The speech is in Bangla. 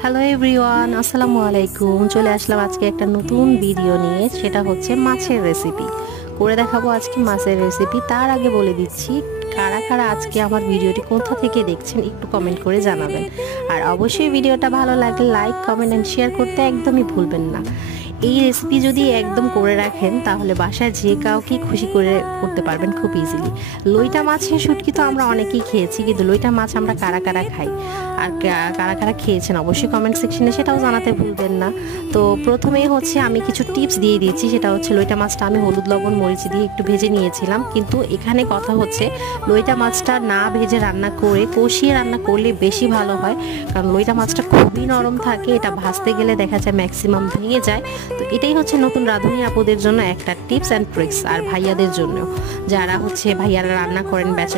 হ্যালো এভরিওয়ান, আসসালামু আলাইকুম। চলে আসলাম আজকে একটা নতুন ভিডিও নিয়ে, সেটা হচ্ছে মাছের রেসিপি করে দেখাবো। আজকে মাছের রেসিপি। তার আগে বলে দিচ্ছি, কারা কারা আজকে আমার ভিডিওটি কোথা থেকে দেখছেন একটু কমেন্ট করে জানাবেন। আর অবশ্যই ভিডিওটা ভালো লাগলে লাইক, কমেন্ট অ্যান্ড শেয়ার করতে একদমই ভুলবেন না। এই রেসিপি যদি একদম করে রাখেন তাহলে বাসায় যে কাউকে খুশি করে করতে পারবেন খুব ইজিলি। লইটা মাছের শুটকি তো আমরা অনেকেই খেয়েছি, কিন্তু লইটা মাছ আমরা কারা কারা খাই আর কারা কারা খেয়েছেন অবশ্যই কমেন্ট সেকশনে সেটাও জানাতে ভুলবেন না। তো প্রথমেই হচ্ছে আমি কিছু টিপস দিয়ে দিয়েছি, সেটা হচ্ছে লইটা মাছটা আমি হলুদ, লবণ, মরিচ দিয়ে একটু ভেজে নিয়েছিলাম। কিন্তু এখানে কথা হচ্ছে লইটা মাছটা না ভেজে রান্না করে কষিয়ে রান্না করলে বেশি ভালো হয়, কারণ লইটা মাছটা খুবই নরম থাকে, এটা ভাজতে গেলে দেখা যায় ম্যাক্সিমাম ভেঙে যায়। তো এটাই হচ্ছে নতুন রাঁধুনি আপুদের জন্য একটা টিপস অ্যান্ড ট্রিক্স, আর ভাইয়াদের জন্য যারা হচ্ছে ভাইয়ারা রান্না করেন, ব্যাচেলার